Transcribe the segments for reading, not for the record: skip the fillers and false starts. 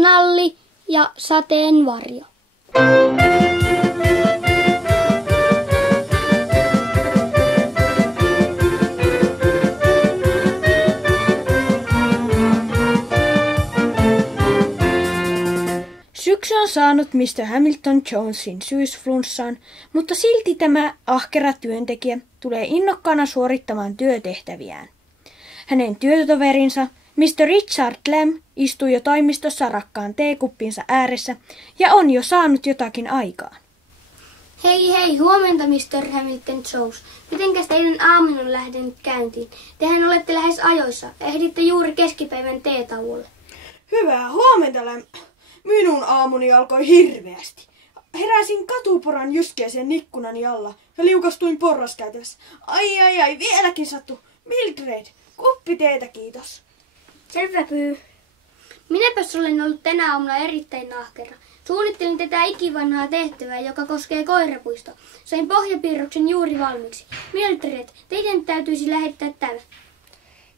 Knalli ja sateenvarjo. Syksy on saanut Mr. Hamilton Jonesin syysflunssaan, mutta silti tämä ahkera työntekijä tulee innokkaana suorittamaan työtehtäviään. Hänen työtoverinsa Mr. Richard Lamb istuu jo toimistossa rakkaan teekuppinsa ääressä ja on jo saanut jotakin aikaan. Hei, huomenta Mr. Hamilton Jones. Mitenkäs teidän aamun on lähtenyt käyntiin? Tehän olette lähes ajoissa. Ehditte juuri keskipäivän teetauolle. Hyvää huomenta, Lamb. Minun aamuni alkoi hirveästi. Heräsin katuporan jyskeeseen ikkunani alla ja liukastuin porraskäytävässä. Ai, vieläkin sattu. Mildred, kuppi teetä, kiitos. Selvä pyy. Minäpäs olen ollut tänä aamuna erittäin ahkera. Suunnittelin tätä ikivanhaa tehtävää, joka koskee koirapuistoa. Sain pohjapiirroksen juuri valmiiksi. Mildred, teidän täytyisi lähettää tämä.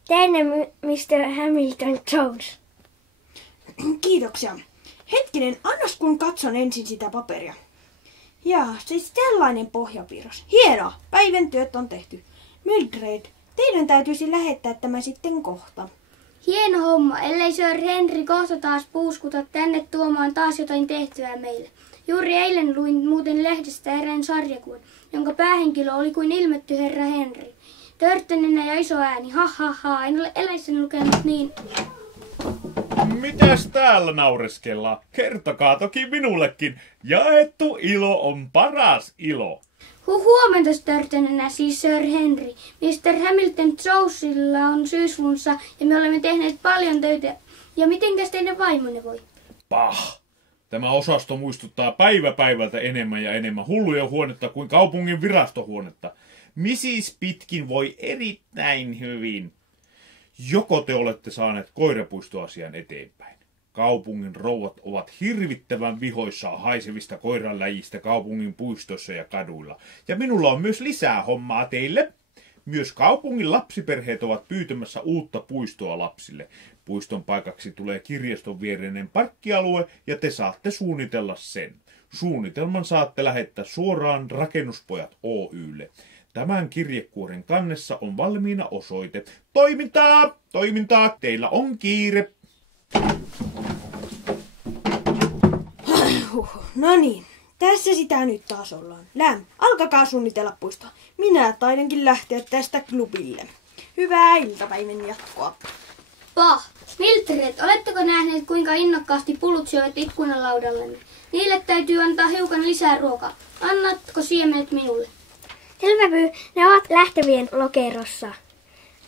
Tänne Mr. Hamilton Jones. Kiitoksia. Hetkinen, annas kun katson ensin sitä paperia. Jaa, siis tällainen pohjapiirros. Hienoa, päivän työt on tehty. Mildred, teidän täytyisi lähettää tämä sitten kohta. Hieno homma, ellei Sir Henry kohta taas puuskuta tänne tuomaan taas jotain tehtyä meille. Juuri eilen luin muuten lehdestä erään sarjakuvan, jonka päähenkilö oli kuin ilmetty herra Henry. Törttönenä ja iso ääni, ha, en ole eläissäni lukenut niin. Mitäs täällä naureskellaan? Kertokaa toki minullekin. Jaettu ilo on paras ilo. Huomenta, Törttönenä, siis Sir Henry. Mr. Hamilton Jonesilla on syysflunssa ja me olemme tehneet paljon töitä. Ja mitenkäs teidän vaimonne voi? Pah! Tämä osasto muistuttaa päivä päivältä enemmän ja enemmän hulluja huonetta kuin kaupungin virastohuonetta. Mrs. Pitkin voi erittäin hyvin. Joko te olette saaneet koirapuistoasian eteenpäin? Kaupungin rouvat ovat hirvittävän vihoissaan haisevista koiranläjistä kaupungin puistossa ja kaduilla. Ja minulla on myös lisää hommaa teille. Myös kaupungin lapsiperheet ovat pyytämässä uutta puistoa lapsille. Puiston paikaksi tulee kirjaston viereinen parkkialue ja te saatte suunnitella sen. Suunnitelman saatte lähettää suoraan Rakennuspojat Oy:lle. Tämän kirjekuoren kannessa on valmiina osoite. Toimintaa! Teillä on kiire. No niin, tässä sitä nyt taas ollaan. Alkakaa suunnitella puistoa. Minä taidankin lähteä tästä klubille. Hyvää iltapäivän jatkoa. Mildred, oletteko nähneet kuinka innokkaasti pulut syövät ikkunalaudallenne? Niille täytyy antaa hiukan lisää ruokaa. Annatko siemenet minulle? Selvä pyy, ne ovat lähtevien lokerossa.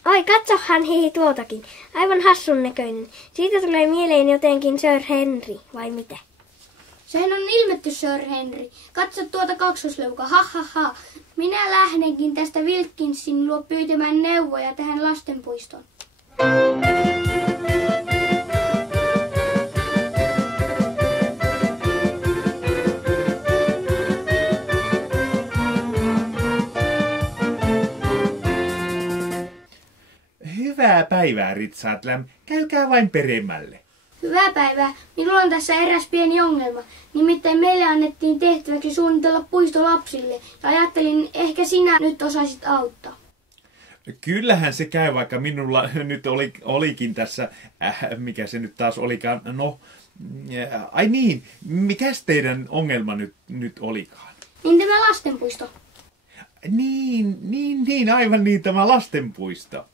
Ai, katsohan tuotakin. Aivan hassun näköinen. Siitä tulee mieleen jotenkin Sir Henry, vai mitä? Sehän on ilmetty, Sir Henry. Katso tuota kaksosleukaa, ha. Minä lähdenkin tästä Wilkinsin luo pyytämään neuvoja tähän lastenpuistoon. Hyvää päivää, Richard Lamb. Käykää vain peremmälle. Hyvää päivää. Minulla on tässä eräs pieni ongelma. Nimittäin meille annettiin tehtäväksi suunnitella puisto lapsille. Ja ajattelin, ehkä sinä nyt osaisit auttaa. Kyllähän se käy, vaikka minulla nyt olikin tässä, mikä se nyt taas olikaan, ai niin, mikäs teidän ongelma nyt olikaan? Niin tämä lastenpuisto. Niin, aivan niin, tämä lastenpuisto.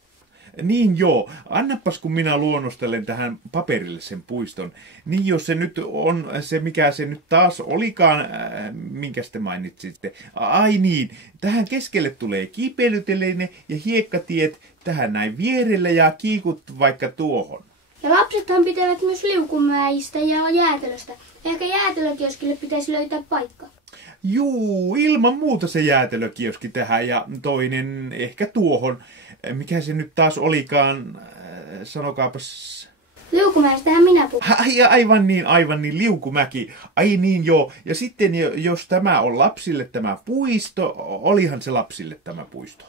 Niin joo, annapas kun minä luonnostelen tähän paperille sen puiston. Niin jos se nyt on se, mikä se nyt taas olikaan, minkä te mainitsitte. Ai niin, tähän keskelle tulee kiipeilyteline ja hiekkatiet tähän näin vierelle ja kiikut vaikka tuohon. Ja lapsethan pitävät myös liukumäistä ja jäätelöstä. Ehkä jäätelökioskille pitäisi löytää paikka. Juu, ilman muuta se jäätelökioski tähän ja toinen ehkä tuohon. Mikä se nyt taas olikaan, sanokaapas. Liukumäestähän minä puhun. Aivan niin, Liukumäki. Ai niin joo, ja sitten jos tämä on lapsille tämä puisto, olihan se lapsille tämä puisto.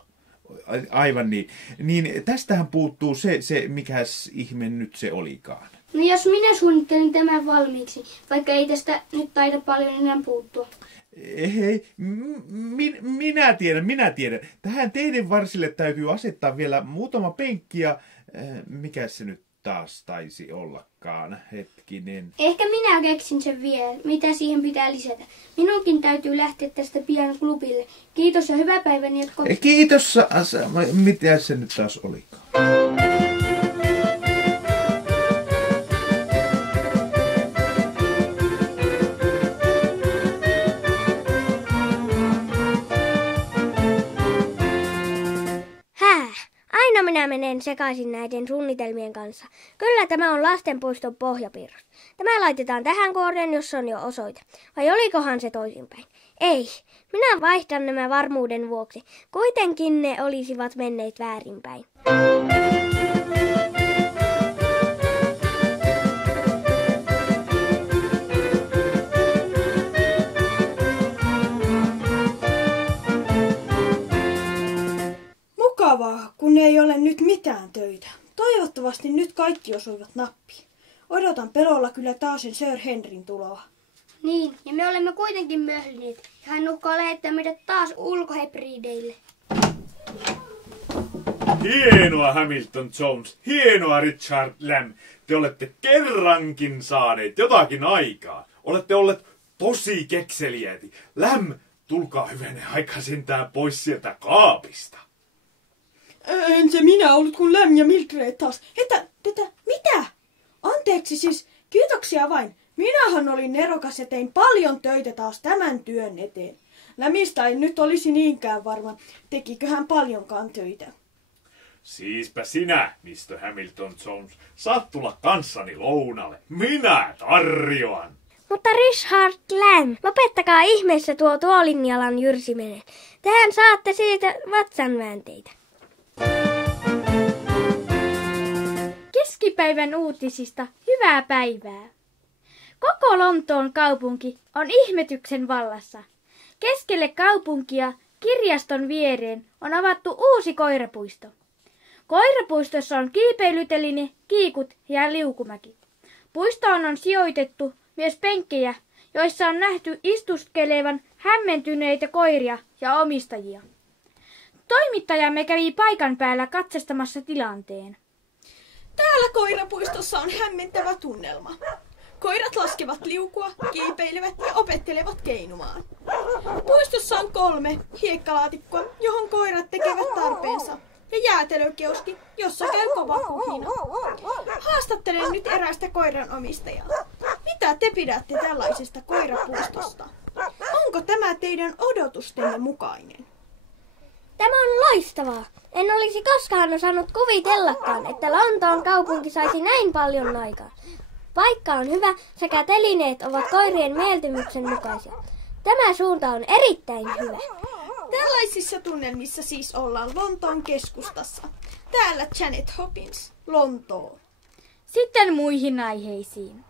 Aivan niin. Niin tästähän puuttuu se mikäs ihme nyt se olikaan. No jos minä suunnittelin tämän valmiiksi, vaikka ei tästä nyt taida paljon enää puuttua. Ei, minä tiedän. Tähän teidän varsille täytyy asettaa vielä muutama penkki ja mikä se nyt taas taisi ollakaan, hetkinen. Ehkä minä keksin sen vielä, mitä siihen pitää lisätä. Minunkin täytyy lähteä tästä pian klubille. Kiitos ja hyvää päivän jatkoa. Kiitos, mitä se nyt taas olikaan? Aina minä menen sekaisin näiden suunnitelmien kanssa. Kyllä tämä on lastenpuiston pohjapiirros. Tämä laitetaan tähän koodeen, jossa on jo osoite. Vai olikohan se toisinpäin? Ei. Minä vaihdan nämä varmuuden vuoksi. Kuitenkin ne olisivat menneet väärinpäin. Mukavaa, kun ei ole nyt mitään töitä. Toivottavasti nyt kaikki osuivat nappiin. Odotan pelolla kyllä taas sen Sir Henryn tuloa. Niin, ja me olemme kuitenkin möhlineet. Ja hän uhkaa lähettää meidät taas ulkohebrideille. Hienoa Hamilton Jones, hienoa Richard Lamb. Te olette kerrankin saaneet jotakin aikaa. Olette olleet tosi kekseliäitä. Lamb, tulkaa hyvänen aika sentään pois sieltä kaapista. En se minä ollut kuin Lamb ja Mildred taas. Mitä? Anteeksi siis, kiitoksia vain. Minähän olin nerokas ja tein paljon töitä taas tämän työn eteen. Lämistä en nyt olisi niinkään varma, tekikö hän paljonkaan töitä. Siispä sinä, Mr. Hamilton Jones, saat tulla kanssani lounalle. Minä tarjoan. Mutta Richard Lamb, lopettakaa ihmeessä tuo tuolinjalan jyrsiminen. Tehän saatte siitä vatsanväänteitä. Keskipäivän uutisista hyvää päivää. Koko Lontoon kaupunki on ihmetyksen vallassa. Keskelle kaupunkia kirjaston viereen on avattu uusi koirapuisto. Koirapuistossa on kiipeilyteline, kiikut ja liukumäki. Puistoon on sijoitettu myös penkkejä, joissa on nähty istuskelevan hämmentyneitä koiria ja omistajia. Toimittajamme kävi paikan päällä katsastamassa tilanteen. Täällä koirapuistossa on hämmentävä tunnelma. Koirat laskevat liukua, kiipeilevät ja opettelevat keinumaan. Puistossa on 3 hiekkalaatikkoa, johon koirat tekevät tarpeensa, ja jäätelökioski, jossa käy kova kuhina. Haastattelen nyt erästä koiran omistajaa. Mitä te pidätte tällaisesta koirapuistosta? Onko tämä teidän odotustenne mukainen? Tämä on loistavaa. En olisi koskaan osannut kuvitellakaan, että Lontoon kaupunki saisi näin paljon aikaa. Paikka on hyvä sekä telineet ovat koirien mieltymyksen mukaisia. Tämä suunta on erittäin hyvä. Tällaisissa tunnelmissa siis ollaan Lontoon keskustassa. Täällä Janet Hopkins, Lontoo. Sitten muihin aiheisiin.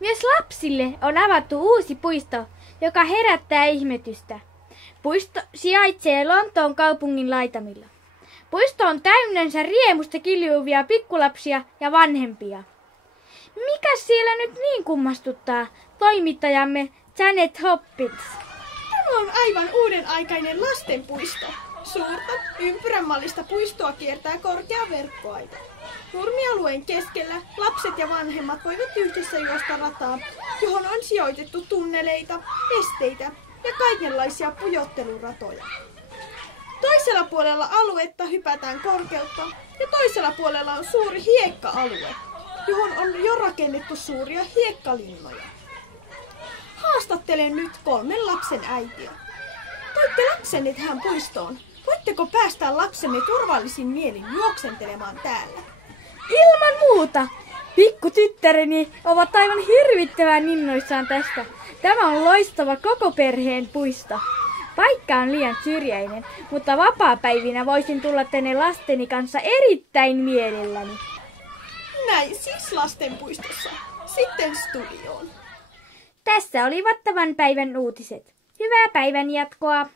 Myös lapsille on avattu uusi puisto, joka herättää ihmetystä. Puisto sijaitsee Lontoon kaupungin laitamilla. Puisto on täynnänsä riemusta kiljuvia pikkulapsia ja vanhempia. Mikä siellä nyt niin kummastuttaa, toimittajamme Janet Hopkins? Tämä on aivan uuden aikainen lastenpuisto. Suurta, ympyränmallista puistoa kiertää korkea verkkoaita. Nurmialueen keskellä lapset ja vanhemmat voivat yhdessä juosta rataa, johon on sijoitettu tunneleita, esteitä ja kaikenlaisia pujotteluratoja. Toisella puolella aluetta hypätään korkeutta ja toisella puolella on suuri hiekka-alue, johon on jo rakennettu suuria hiekkalinnoja. Haastattelen nyt 3 lapsen äitiä. Toitte lapsenne tähän puistoon. Voitteko päästää lapsenne turvallisin mielin juoksentelemaan täällä? Ilman muuta! Pikkutyttäreni ovat aivan hirvittävän innoissaan tästä. Tämä on loistava koko perheen puisto. Paikka on liian syrjäinen, mutta vapaapäivinä voisin tulla tänne lasteni kanssa erittäin mielelläni. Näin siis lastenpuistossa. Sitten studioon. Tässä olivat tämän päivän uutiset. Hyvää päivän jatkoa!